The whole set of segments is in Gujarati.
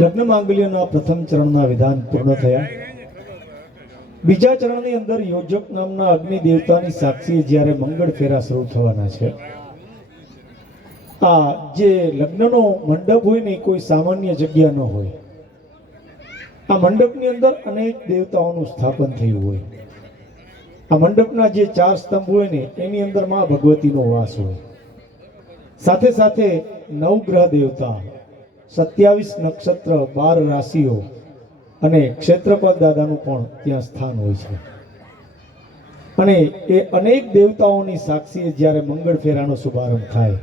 લગ્ન માંગલ્યના પ્રથમ ચરણના વિધાન પૂર્ણ થયા। બીજા ચરણની અંદર યોજક નામના અગ્નિ દેવતાની સાક્ષીએ જ્યારે મંગળ ફેરા શરૂ થવાના છે। આ જે લગ્નનો મંડપ હોય ને કોઈ સામાન્ય જગ્યા ન હોય। આ મંડપની અંદર અનેક દેવતાઓનું સ્થાપન થયું હોય। આ મંડપના જે 4 સ્તંભ હોય ને એની અંદર માં ભગવતીનો વાસ હોય। સાથે સાથે નવગ્રહ દેવતા, 27 નક્ષત્ર, 12 રાશિઓ અને ક્ષેત્રપાલ દાદાનું પણ ત્યાં સ્થાન હોય છે। અને એ અનેક દેવતાઓની સાક્ષીએ જ્યારે મંગળ ફેરાનો શુભારંભ થાય,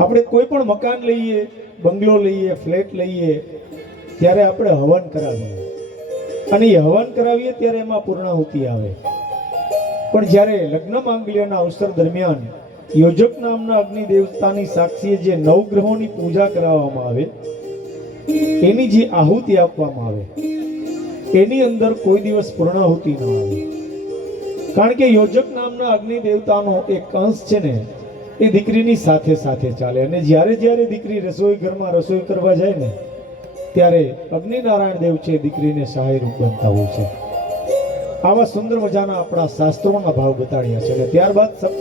આપણે કોઈ પણ મકાન લઈએ, બંગલો લઈએ, ફ્લેટ લઈએ, ત્યારે આપણે હવન કરાવીએ અને એ હવન કરાવીએ ત્યારે એમાં પૂર્ણાહુતિ આવે। પણ જ્યારે લગ્ન માંગલ્યના અવસર દરમિયાન યોજક નામના અગ્નિ દેવતાની સાક્ષીએ જે નવગ્રહોની પૂજા કરાવવામાં આવે, એની જે આહુતિ આપવામાં આવે, એની અંદર કોઈ દિવસ પૂર્ણાહુતિ ન આવે। કારણ કે યોજક નામના અગ્નિ દેવતાનો એક અંશ છે ને એ દીકરીની સાથે સાથે ચાલે। અને જ્યારે જ્યારે દીકરી રસોઈ ઘરમાં રસોઈ કરવા જાય ને ત્યારે અગ્નિનારાયણ દેવ છે દીકરીને સહાયરૂપ બનતા હોય છે। આવા સુંદર મજાના આપણા શાસ્ત્રોના ભાવ બતાડ્યા છે। અને ત્યારબાદ